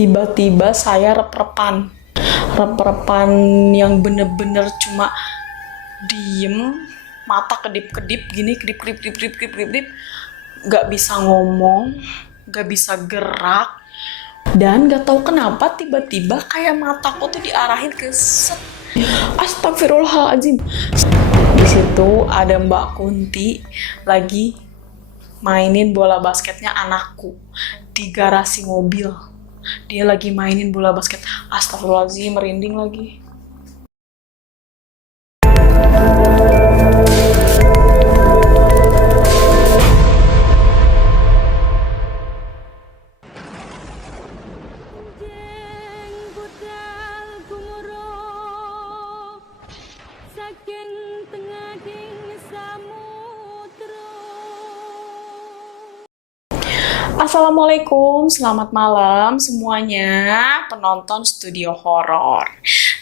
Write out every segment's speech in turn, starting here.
Tiba-tiba saya rep-repan yang bener-bener cuma diem, mata kedip-kedip gini, kedip-kedip, nggak bisa ngomong, nggak bisa gerak, dan nggak tahu kenapa tiba-tiba kayak mataku tuh diarahin ke set. Astagfirullahaladzim. Di situ ada Mbak Kunti lagi mainin bola basketnya anakku di garasi mobil. Dia lagi mainin bola basket. Astagfirullahaladzim, merinding lagi. Assalamualaikum, selamat malam semuanya penonton studio horor.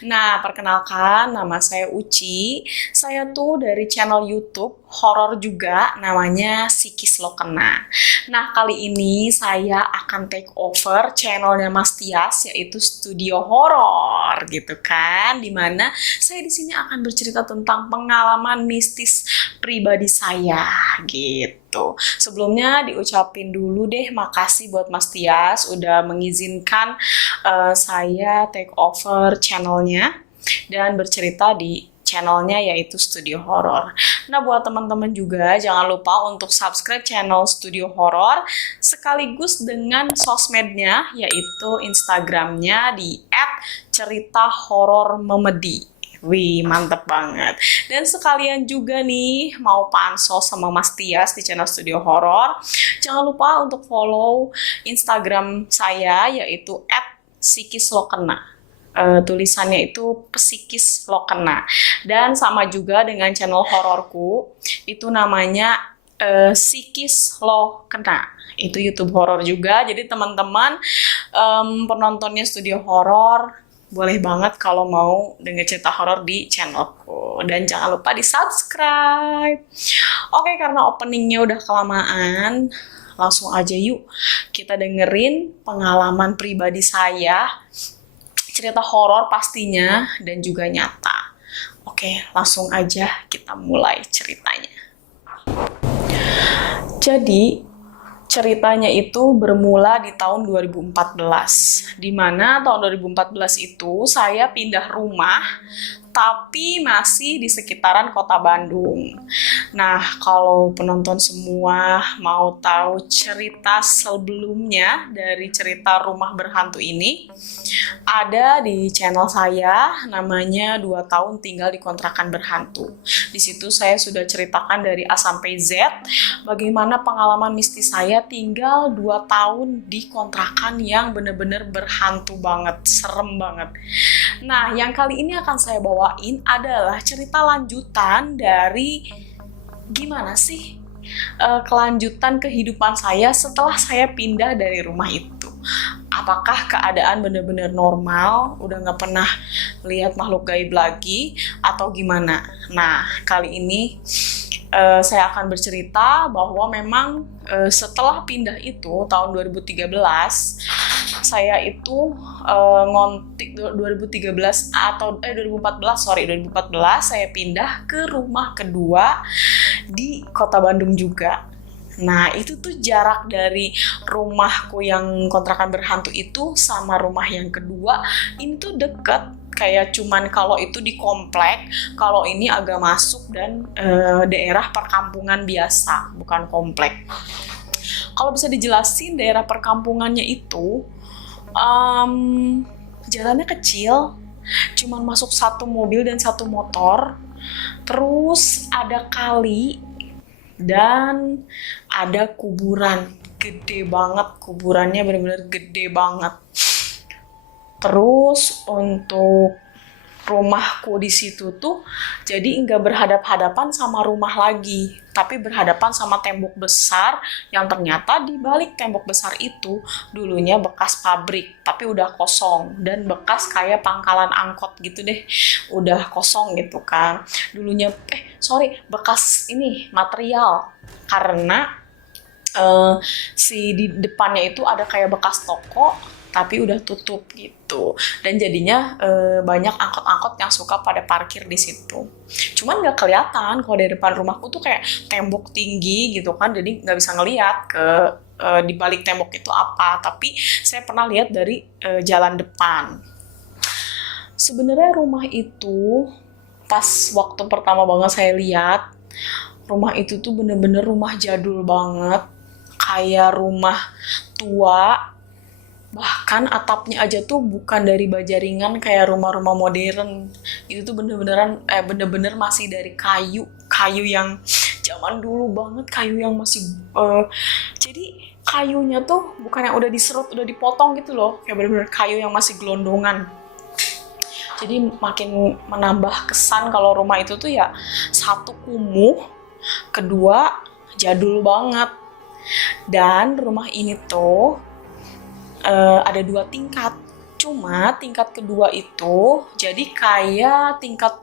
Nah, perkenalkan, nama saya Uci. Saya tuh dari channel YouTube horor juga, namanya Psikis Lo Kena. Nah, kali ini saya akan take over channelnya Mas Tias, yaitu Studio Horor, gitu kan? Dimana saya di sini akan bercerita tentang pengalaman mistis pribadi saya, gitu. Sebelumnya diucapin dulu deh makasih buat Mas Tias udah mengizinkan saya take over channelnya dan bercerita di channelnya yaitu Studio Horor. Nah, buat teman-teman juga jangan lupa untuk subscribe channel Studio Horor sekaligus dengan sosmednya yaitu Instagramnya di @ceritahorormemedi. Wih, mantep banget. Dan sekalian juga nih, mau pansos sama Mas Tias di channel Studio Horor, jangan lupa untuk follow Instagram saya, yaitu @psikislokena. Tulisannya itu Psikis Lo Kena. Dan sama juga dengan channel hororku, itu namanya Psikis Lo Kena. Itu YouTube horor juga, jadi teman-teman penontonnya Studio Horor, boleh banget kalau mau denger cerita horor di channelku. Dan jangan lupa di subscribe. Oke, karena openingnya udah kelamaan, langsung aja yuk kita dengerin pengalaman pribadi saya, cerita horor pastinya, dan juga nyata. Oke, langsung aja kita mulai ceritanya. Jadi, ceritanya itu bermula di tahun 2014, di mana tahun 2014 itu saya pindah rumah, tapi masih di sekitaran kota Bandung. Nah, kalau penonton semua mau tahu cerita sebelumnya dari cerita rumah berhantu ini, ada di channel saya, namanya 2 tahun tinggal di kontrakan berhantu. Di situ saya sudah ceritakan dari A sampai Z, bagaimana pengalaman mistis saya tinggal 2 tahun di kontrakan yang benar-benar berhantu banget, serem banget. Nah, yang kali ini akan saya bawain adalah cerita lanjutan dari gimana sih kelanjutan kehidupan saya setelah saya pindah dari rumah itu. Apakah keadaan benar-benar normal, udah nggak pernah lihat makhluk gaib lagi, atau gimana? Nah, kali ini saya akan bercerita bahwa memang setelah pindah itu tahun 2013, saya itu ngontik 2013 atau 2014 saya pindah ke rumah kedua di kota Bandung juga. Nah, itu tuh jarak dari rumahku yang kontrakan berhantu itu sama rumah yang kedua ini tuh deket. Kayak cuman kalau itu di komplek, kalau ini agak masuk dan daerah perkampungan biasa, bukan komplek. Kalau bisa dijelasin daerah perkampungannya itu, jalannya kecil, cuman masuk 1 mobil dan 1 motor, terus ada kali, dan ada kuburan gede banget, kuburannya benar-benar gede banget. Terus untuk rumahku di situ tuh jadi nggak berhadap-hadapan sama rumah lagi, tapi berhadapan sama tembok besar yang ternyata di balik tembok besar itu dulunya bekas pabrik, tapi udah kosong, dan bekas kayak pangkalan angkot gitu deh, udah kosong gitu kan. Dulunya bekas ini material, karena si di depannya itu ada kayak bekas toko, tapi udah tutup gitu. Dan jadinya banyak angkot-angkot yang suka pada parkir di situ. Cuman nggak kelihatan kalau dari depan rumahku tuh kayak tembok tinggi gitu kan, jadi nggak bisa ngelihat ke di balik tembok itu apa. Tapi saya pernah lihat dari jalan depan. Sebenarnya rumah itu pas waktu pertama banget saya lihat, rumah itu tuh bener-bener rumah jadul banget, kayak rumah tua. Bahkan atapnya aja tuh bukan dari baja ringan kayak rumah-rumah modern. Itu tuh bener-bener masih dari kayu, kayu yang zaman dulu banget, kayu yang masih jadi kayunya tuh bukan yang udah diserut, udah dipotong gitu loh, kayak bener-bener kayu yang masih gelondongan. Jadi makin menambah kesan kalau rumah itu tuh ya satu kumuh, kedua jadul banget. Dan rumah ini tuh ada 2 tingkat. Cuma tingkat kedua itu jadi kayak tingkat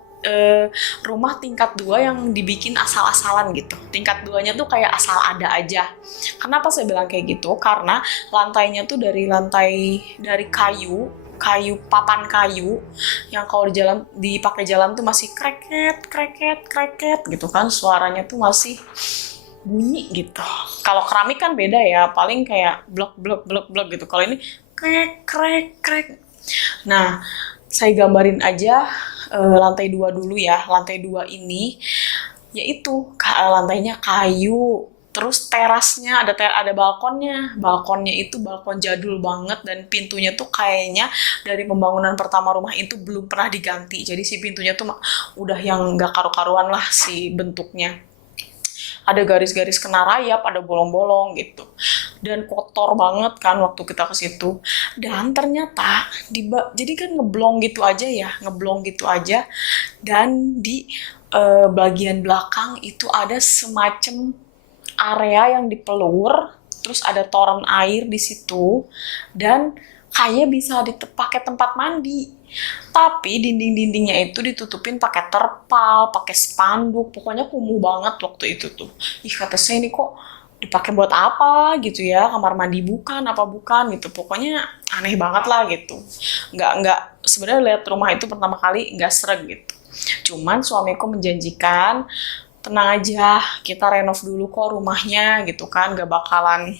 rumah tingkat 2 yang dibikin asal-asalan gitu. Tingkat 2-nya tuh kayak asal ada aja. Kenapa saya bilang kayak gitu? Karena lantainya tuh dari kayu, papan kayu yang kalau dipakai jalan tuh masih kreket gitu kan, suaranya tuh masih bunyi gitu. Kalau keramik kan beda ya, paling kayak blok gitu. Kalau ini krek. Nah, saya gambarin aja lantai 2 dulu ya. Lantai 2 ini yaitu lantainya kayu. Terus terasnya ada balkonnya. Balkonnya itu balkon jadul banget dan pintunya tuh kayaknya dari pembangunan pertama rumah itu belum pernah diganti. Jadi si pintunya tuh udah yang gak karu-karuan lah si bentuknya. Ada garis-garis kena rayap, ada bolong-bolong gitu. Dan kotor banget kan waktu kita ke situ. Dan ternyata jadi kan ngeblong gitu aja. Dan di bagian belakang itu ada semacam area yang dipelur, terus ada toren air di situ dan kayak bisa pakai tempat mandi. Tapi dinding-dindingnya itu ditutupin pakai terpal, pakai spanduk, pokoknya kumuh banget waktu itu tuh. Ih, kata saya ini kok dipakai buat apa gitu ya, kamar mandi bukan gitu, pokoknya aneh banget lah gitu. Nggak sebenarnya lihat rumah itu pertama kali nggak sreg gitu. Cuman suamiku menjanjikan, tenang aja, kita renov dulu kok rumahnya gitu kan, nggak bakalan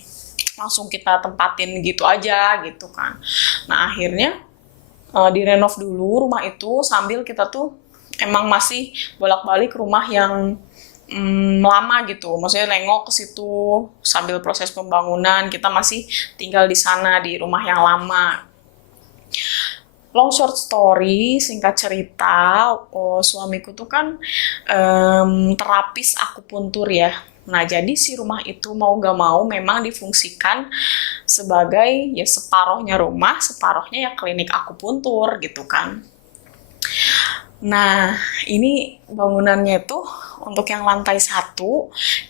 langsung kita tempatin gitu aja gitu kan. Nah akhirnya direnov dulu rumah itu sambil kita tuh emang masih bolak-balik rumah yang lama gitu. Maksudnya nengok ke situ sambil proses pembangunan, kita masih tinggal di sana di rumah yang lama. Long short story, singkat cerita, suamiku tuh kan terapis akupuntur ya. Nah, jadi si rumah itu mau gak mau memang difungsikan sebagai ya separohnya rumah, separohnya ya klinik akupuntur gitu kan. Nah, ini bangunannya tuh untuk yang lantai 1,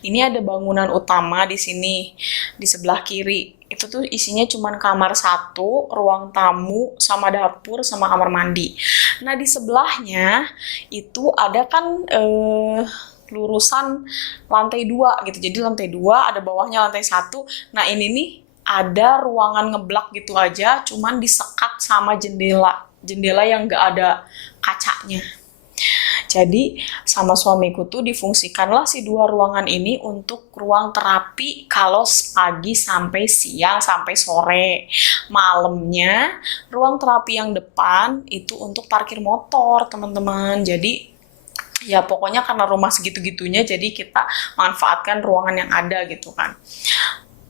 ini ada bangunan utama di sini, di sebelah kiri. Itu tuh isinya cuma kamar 1, ruang tamu, sama dapur, sama kamar mandi. Nah, di sebelahnya itu ada kan lurusan lantai 2 gitu. Jadi lantai 2 ada bawahnya lantai 1. Nah, ini nih ada ruangan ngeblak gitu aja, cuman disekat sama jendela. Jendela yang nggak ada kacanya. Jadi sama suamiku tuh difungsikanlah si 2 ruangan ini untuk ruang terapi kalau pagi sampai siang sampai sore. Malamnya ruang terapi yang depan itu untuk parkir motor, teman-teman. Jadi ya pokoknya karena rumah segitu-gitunya jadi kita manfaatkan ruangan yang ada gitu kan.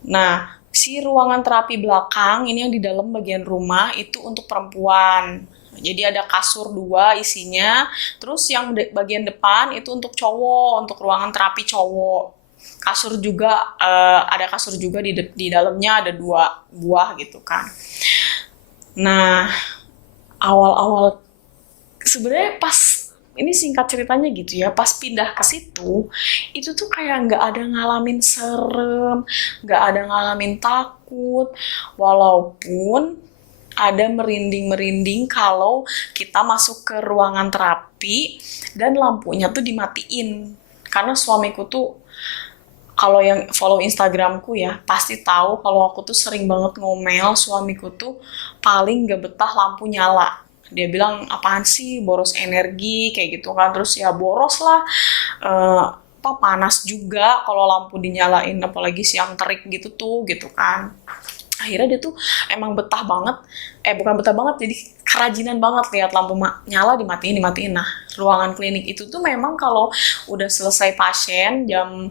Nah, si ruangan terapi belakang ini yang di dalam bagian rumah itu untuk perempuan. Jadi ada kasur 2 isinya, terus yang bagian depan itu untuk cowok, untuk ruangan terapi cowok. Kasur juga ada kasur juga di dalamnya ada 2 buah gitu kan. Nah, awal-awal sebenarnya pas ini singkat ceritanya gitu ya, pas pindah ke situ, itu tuh kayak nggak ada ngalamin serem, nggak ada ngalamin takut, walaupun ada merinding-merinding kalau kita masuk ke ruangan terapi dan lampunya tuh dimatiin. Karena suamiku tuh Kalau yang follow Instagramku ya, pasti tahu kalau aku tuh sering banget ngomel suamiku tuh paling gak betah lampu nyala. Dia bilang, apaan sih, boros energi, kayak gitu kan. Terus ya boros lah, apa, panas juga kalau lampu dinyalain, apalagi siang terik gitu tuh, gitu kan. Akhirnya dia tuh emang betah banget, bukan betah banget, jadi kerajinan banget lihat lampu nyala dimatiin dimatiin. Nah, ruangan klinik itu tuh memang kalau udah selesai pasien jam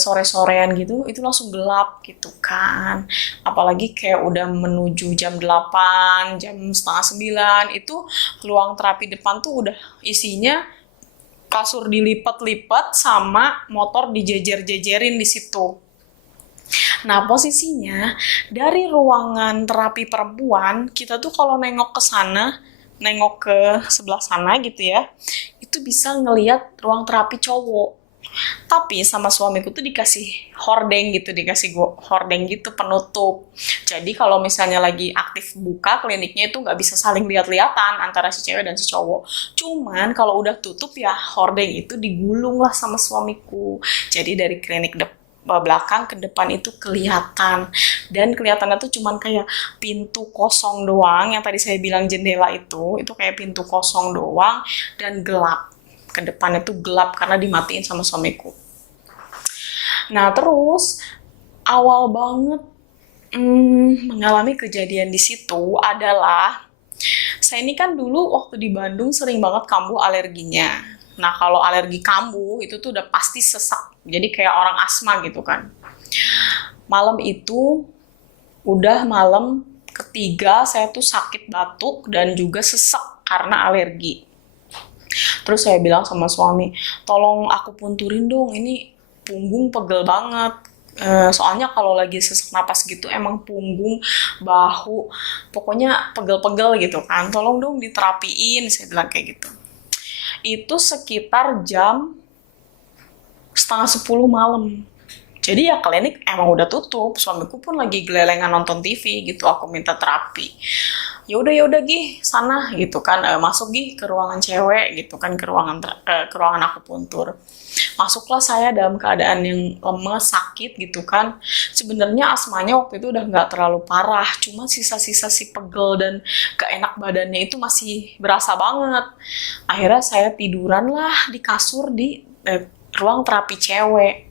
sore-sorean gitu, itu langsung gelap gitu kan. Apalagi kayak udah menuju jam 8, jam setengah 9, itu ruang terapi depan tuh udah isinya kasur dilipat-lipat sama motor dijejer-jejerin di situ. Nah, posisinya dari ruangan terapi perempuan, kita tuh kalau nengok ke sana, nengok ke sebelah sana gitu ya, itu bisa ngelihat ruang terapi cowok. Tapi sama suamiku tuh dikasih hordeng gitu, hordeng gitu penutup. Jadi kalau misalnya lagi aktif buka kliniknya itu nggak bisa saling lihat-lihatan antara si cewek dan si cowok. Cuman kalau udah tutup ya hordeng itu digulung lah sama suamiku. Jadi dari klinik belakang ke depan itu kelihatan, dan kelihatannya tuh cuman kayak pintu kosong doang, yang tadi saya bilang jendela itu kayak pintu kosong doang dan gelap. Ke depannya tuh gelap karena dimatiin sama suamiku. Nah, terus awal banget mengalami kejadian di situ adalah saya ini kan dulu waktu di Bandung sering banget kambuh alerginya. Nah, kalau alergi kambuh itu tuh udah pasti sesak. Jadi kayak orang asma gitu kan. Malam itu udah malam ketiga saya tuh sakit batuk dan juga sesak karena alergi. Terus saya bilang sama suami, tolong aku punturin dong, ini punggung pegel banget. Soalnya kalau lagi sesak napas gitu emang punggung, bahu, pokoknya pegel-pegel gitu kan. Tolong dong diterapiin, saya bilang kayak gitu. Itu sekitar jam setengah 10 malam. Jadi ya klinik emang udah tutup, suamiku pun lagi gelelengan nonton TV gitu, aku minta terapi. Ya udah Gi, sana gitu kan, masuk Gi ke ruangan cewek gitu kan, ke ruangan akupuntur. Masuklah saya dalam keadaan yang lemes, sakit gitu kan. Sebenarnya asmanya waktu itu udah nggak terlalu parah, cuma sisa-sisa si pegel dan gak enak badannya itu masih berasa banget. Akhirnya saya tiduran lah di kasur di ruang terapi cewek.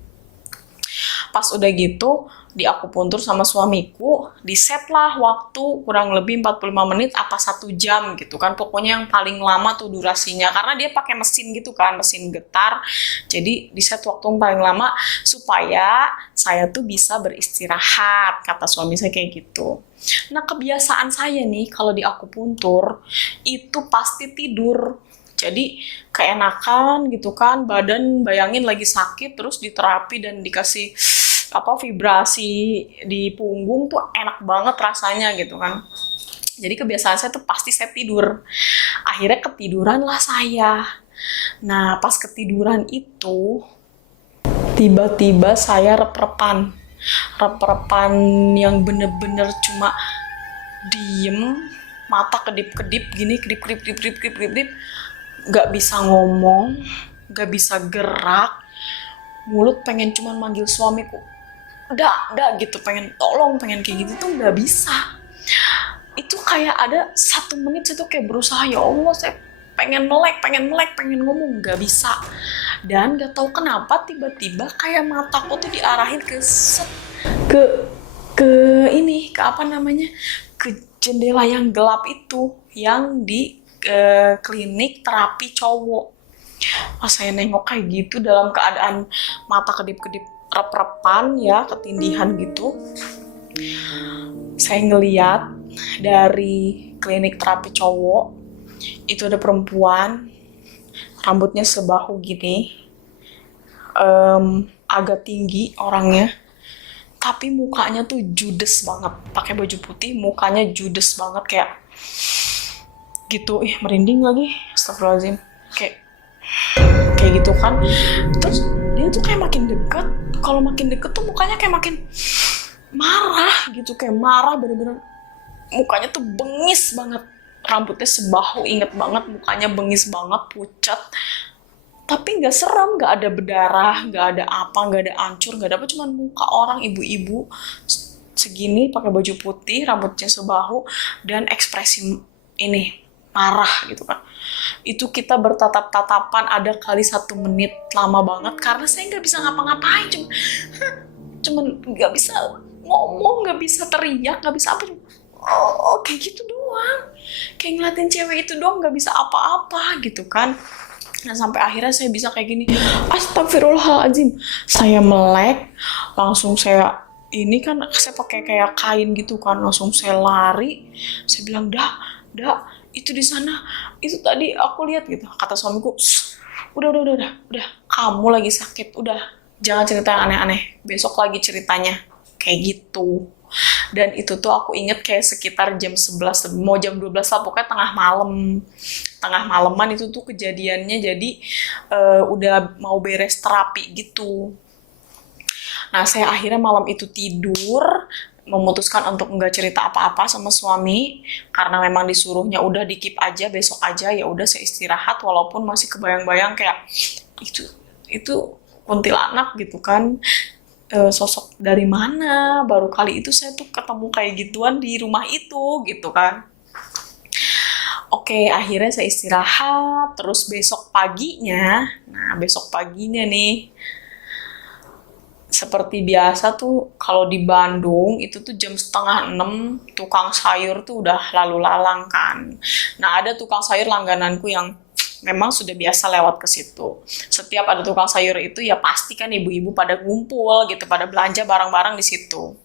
Pas udah gitu, di akupuntur sama suamiku, di set lah waktu kurang lebih 45 menit apa 1 jam gitu kan. Pokoknya yang paling lama tuh durasinya. Karena dia pakai mesin gitu kan, mesin getar. Jadi di set waktu yang paling lama supaya saya tuh bisa beristirahat, kata suami saya kayak gitu. Nah, kebiasaan saya nih kalau di akupuntur itu pasti tidur. Jadi keenakan gitu kan, badan bayangin lagi sakit terus diterapi dan dikasih vibrasi di punggung tuh enak banget rasanya gitu kan. Jadi kebiasaan saya tuh pasti saya tidur. Akhirnya ketiduran lah saya. Nah, pas ketiduran itu tiba-tiba saya rep-repan yang bener-bener cuma diem, mata kedip-kedip gini, kedip, gak bisa ngomong, gak bisa gerak, mulut pengen cuman manggil suamiku, udah gitu, pengen tolong, pengen kayak gitu tuh gak bisa. Itu kayak ada 1 menit saya tuh kayak berusaha, ya Allah saya pengen melek, pengen ngomong, gak bisa. Dan gak tahu kenapa tiba-tiba kayak mataku tuh diarahin ke jendela yang gelap itu, yang di klinik terapi cowok. Pas saya nengok kayak gitu dalam keadaan mata kedip-kedip rep-repan ya, ketindihan gitu, saya ngeliat dari klinik terapi cowok itu ada perempuan, rambutnya sebahu gini, agak tinggi orangnya, tapi mukanya tuh judes banget, pakai baju putih, mukanya judes banget kayak gitu. Merinding lagi, astagfirullahaladzim, kayak gitu kan. Terus dia tuh kayak makin deket, kalau makin deket tuh mukanya kayak makin marah gitu, kayak marah bener-bener, mukanya tuh bengis banget, rambutnya sebahu, inget banget, mukanya bengis banget, pucat. Tapi nggak serem, nggak ada berdarah, nggak ada apa, nggak ada ancur, nggak ada apa, cuman muka orang ibu-ibu segini pakai baju putih, rambutnya sebahu, dan ekspresi ini marah gitu kan. Itu kita bertatap-tatapan ada kali 1 menit, lama banget karena saya nggak bisa ngapa-ngapain, cuman nggak bisa ngomong, nggak bisa teriak, nggak bisa apa, kayak gitu doang, kayak ngeliatin cewek itu doang, nggak bisa apa-apa gitu kan. Nah, sampai akhirnya saya bisa kayak gini, astagfirullahaladzim, saya melek, langsung saya, ini kan saya pakai kayak kain gitu kan, langsung saya lari, saya bilang, dah, itu di sana, itu tadi aku lihat gitu, kata suamiku, udah, kamu lagi sakit, udah, jangan cerita yang aneh-aneh, besok lagi ceritanya, kayak gitu. Dan itu tuh aku inget kayak sekitar jam 11, mau jam 12 lah, pokoknya tengah malaman itu tuh kejadiannya. Jadi udah mau beres terapi gitu. Nah, saya akhirnya malam itu tidur, memutuskan untuk nggak cerita apa-apa sama suami karena memang disuruhnya udah di-keep aja, besok aja, ya udah saya istirahat, walaupun masih kebayang-bayang kayak itu kuntilanak gitu kan. Sosok dari mana, baru kali itu saya tuh ketemu kayak gituan di rumah itu gitu kan. Oke, akhirnya saya istirahat, terus besok paginya nih, seperti biasa tuh kalau di Bandung itu tuh jam setengah 6 tukang sayur tuh udah lalu lalang kan. Nah, ada tukang sayur langgananku yang memang sudah biasa lewat ke situ. Setiap ada tukang sayur itu ya pasti kan ibu-ibu pada ngumpul gitu, pada belanja barang-barang di situ.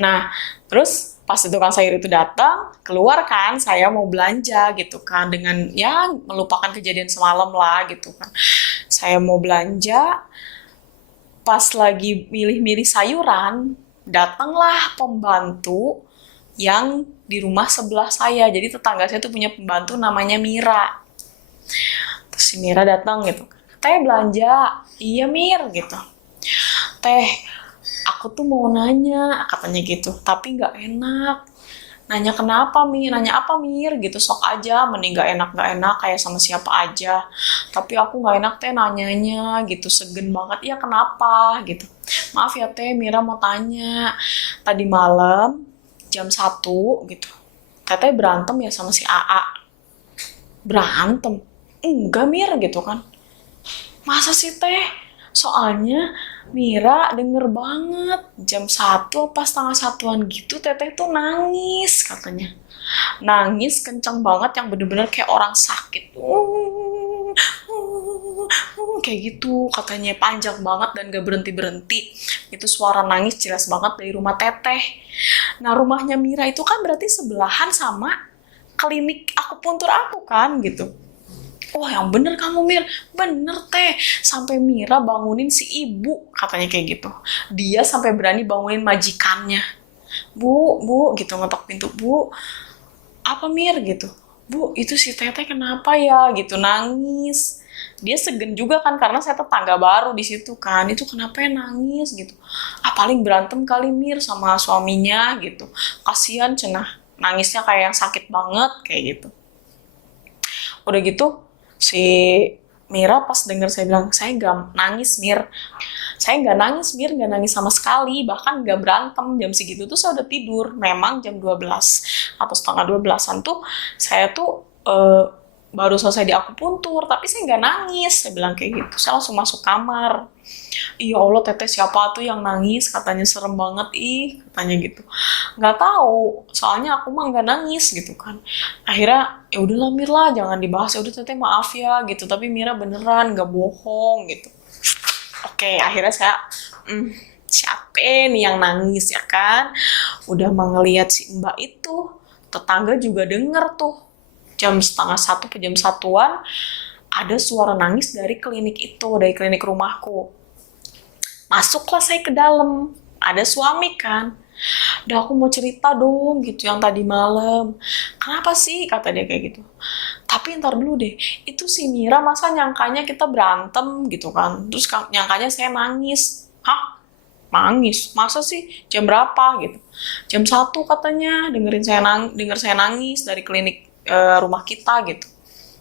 Nah, terus pas tukang sayur itu datang, keluar kan, saya mau belanja gitu kan, dengan ya melupakan kejadian semalam lah gitu kan. Saya mau belanja, pas lagi milih-milih sayuran, datanglah pembantu yang di rumah sebelah saya. Jadi tetangga saya tuh punya pembantu namanya Mira. Terus si Mira datang gitu, teh belanja, iya Mir gitu, teh aku tuh mau nanya katanya gitu, tapi nggak enak. Nanya kenapa Mir, nanya apa Mir gitu, sok aja, mending nggak enak kayak sama siapa aja, tapi aku nggak enak teh nanyanya gitu, segen banget. Ya kenapa gitu, maaf ya teh, Mira mau tanya, tadi malam jam 1 gitu teteh berantem ya sama si AA. Berantem? Enggak Mir gitu kan, masa sih teh, soalnya Mira denger banget jam 1 apa setengah satuan gitu teteh tuh nangis katanya, nangis kenceng banget yang bener-bener kayak orang sakit, kayak gitu katanya, panjang banget dan gak berhenti-berhenti. Itu suara nangis jelas banget dari rumah teteh. Nah, rumahnya Mira itu kan berarti sebelahan sama klinik akupuntur aku kan gitu. Wah, yang bener kamu Mir, bener teh. Sampai Mira bangunin si ibu, katanya kayak gitu. Dia sampai berani bangunin majikannya. Bu, gitu ngetok pintu. Bu, apa Mir gitu. Bu, itu si Teteh kenapa ya? Gitu nangis. Dia segen juga kan karena saya tetangga baru di situ kan. Itu kenapa ya nangis gitu. Ah, paling berantem kali Mir sama suaminya gitu. Kasihan cenah. Nangisnya kayak yang sakit banget kayak gitu. Udah gitu si Mira pas denger saya bilang, saya nggak nangis Mir, saya nggak nangis Mir, nggak nangis sama sekali, bahkan nggak berantem. Jam segitu tuh saya udah tidur, memang jam 12 atau setengah 12-an tuh saya tuh baru selesai di akupuntur, tapi saya nggak nangis, saya bilang kayak gitu. Saya langsung masuk kamar. Iya Allah teteh, siapa tuh yang nangis, katanya serem banget, katanya gitu. Nggak tahu, soalnya aku mah nggak nangis gitu kan. Akhirnya ya udahlah Mir lah, jangan dibahas, ya udah teteh maaf ya gitu, tapi Mira beneran nggak bohong gitu. Oke, akhirnya saya siapa nih yang nangis ya kan. Udah ngeliat si mbak itu, tetangga juga denger tuh jam setengah 1 ke jam 1-an ada suara nangis dari klinik itu, dari klinik rumahku. Masuklah saya ke dalam, ada suami kan. Udah, aku mau cerita dong gitu yang tadi malam. Kenapa sih, kata dia kayak gitu. Tapi ntar dulu deh, itu si Mira masa nyangkanya kita berantem gitu kan. Terus nyangkanya saya nangis. Hah? Nangis? Masa sih? Jam berapa gitu? Jam 1 katanya, denger saya nangis dari klinik rumah kita gitu.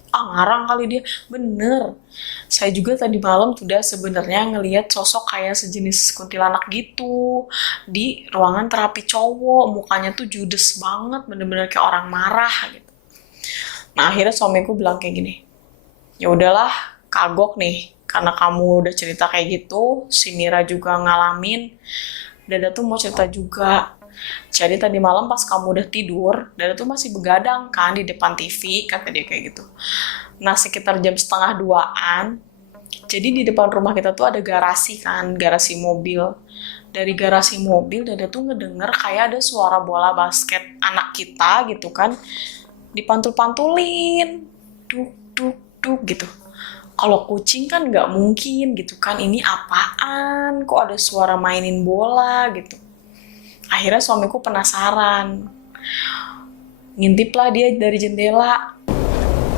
Ah, ngarang kali dia. Bener. Saya juga tadi malam udah sebenarnya ngelihat sosok kayak sejenis kuntilanak gitu di ruangan terapi cowok. Mukanya tuh judes banget, bener-bener kayak orang marah gitu. Nah, akhirnya suamiku bilang kayak gini, ya udahlah, kagok nih. Karena kamu udah cerita kayak gitu, si Mira juga ngalamin. Dada tuh mau cerita juga. Jadi tadi malam pas kamu udah tidur, Dada tuh masih begadang kan di depan TV, kata dia kayak gitu. Nah, sekitar jam setengah duaan, jadi di depan rumah kita tuh ada garasi kan, garasi mobil. Dari garasi mobil, Dada tuh ngedenger kayak ada suara bola basket anak kita gitu kan, dipantul-pantulin. Duk, duk, duk gitu. Kalau kucing kan nggak mungkin gitu kan, ini apaan? Kok ada suara mainin bola gitu. Akhirnya suamiku penasaran. Ngintiplah dia dari jendela.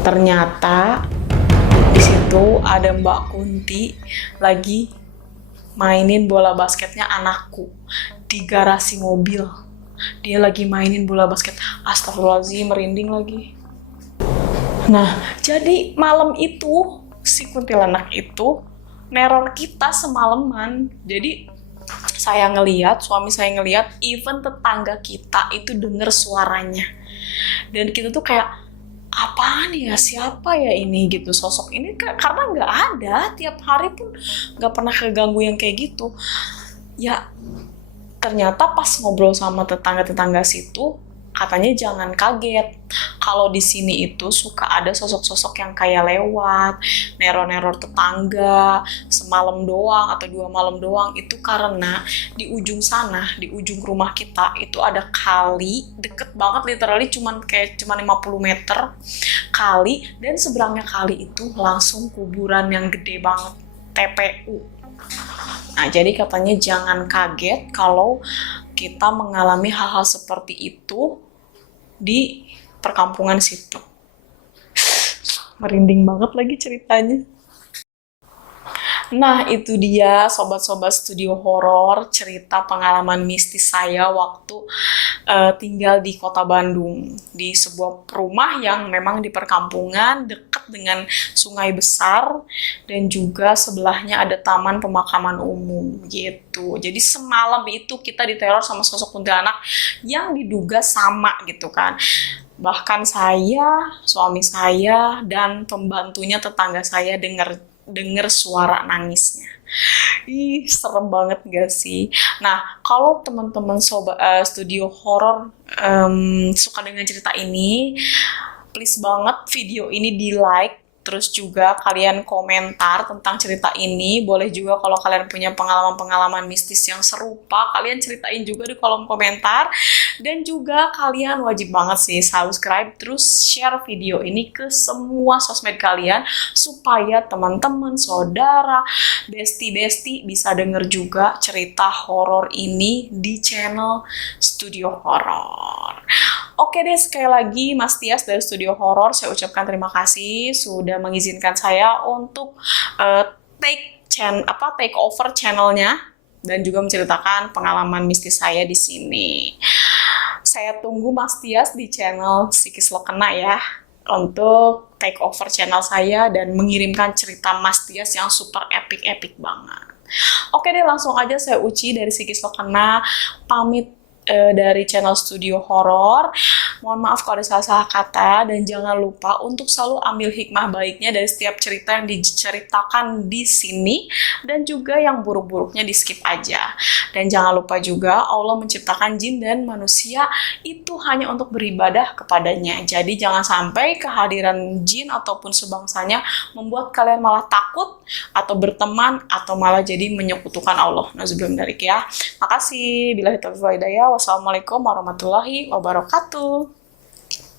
Ternyata di situ ada Mbak Kunti lagi mainin bola basketnya anakku di garasi mobil. Dia lagi mainin bola basket. Astagfirullahaladzim, merinding lagi. Nah, jadi malam itu si kuntilanak itu neror kita semalaman. Jadi saya ngelihat, suami saya ngelihat, even tetangga kita itu denger suaranya. Dan kita tuh kayak, apaan ya, siapa ya ini gitu, sosok ini, karena nggak ada, tiap hari pun nggak pernah keganggu yang kayak gitu. Ya, ternyata pas ngobrol sama tetangga-tetangga situ, katanya jangan kaget. Kalau di sini itu suka ada sosok-sosok yang kayak lewat, neror-neror tetangga, semalam doang atau 2 malam doang. Itu karena di ujung sana, di ujung rumah kita, itu ada kali, deket banget literally, cuman 50 meter kali, dan seberangnya kali itu langsung kuburan yang gede banget, TPU. Nah, jadi katanya jangan kaget kalau kita mengalami hal-hal seperti itu di perkampungan situ. Merinding banget lagi ceritanya. Nah, itu dia sobat-sobat studio horor, cerita pengalaman mistis saya waktu tinggal di kota Bandung. Di sebuah rumah yang memang di perkampungan, dekat dengan sungai besar, dan juga sebelahnya ada taman pemakaman umum, gitu. Jadi semalam itu kita diteror sama sosok kuntilanak yang diduga sama gitu kan. Bahkan saya, suami saya, dan pembantunya tetangga saya denger suara nangisnya. Ih, serem banget gak sih? Nah, kalau teman-teman studio horor suka dengan cerita ini, please banget video ini di like. Terus juga kalian komentar tentang cerita ini. Boleh juga kalau kalian punya pengalaman-pengalaman mistis yang serupa, kalian ceritain juga di kolom komentar. Dan juga kalian wajib banget sih subscribe, terus share video ini ke semua sosmed kalian, supaya teman-teman, saudara, besti-besti bisa denger juga cerita horor ini di channel Studio Horor. Oke deh, sekali lagi Mas Tias dari Studio Horor, saya ucapkan terima kasih sudah mengizinkan saya untuk take over channelnya dan juga menceritakan pengalaman mistis saya di sini. Saya tunggu Mas Tias di channel Psikis Lokena ya, untuk take over channel saya dan mengirimkan cerita Mas Tias yang super epic banget. Oke deh, langsung aja saya Uci dari Psikis Lokena pamit dari channel Studio Horor. Mohon maaf kalau ada salah-salah kata, dan jangan lupa untuk selalu ambil hikmah baiknya dari setiap cerita yang diceritakan di sini, dan juga yang buruk-buruknya di skip aja. Dan jangan lupa juga Allah menciptakan jin dan manusia itu hanya untuk beribadah kepadanya. Jadi jangan sampai kehadiran jin ataupun sebangsanya membuat kalian malah takut atau berteman atau malah jadi menyekutukan Allah. Nauzubillah min dzalik ya. Makasih. Billahi taufiq wal hidayah. Wassalamualaikum warahmatullahi wabarakatuh.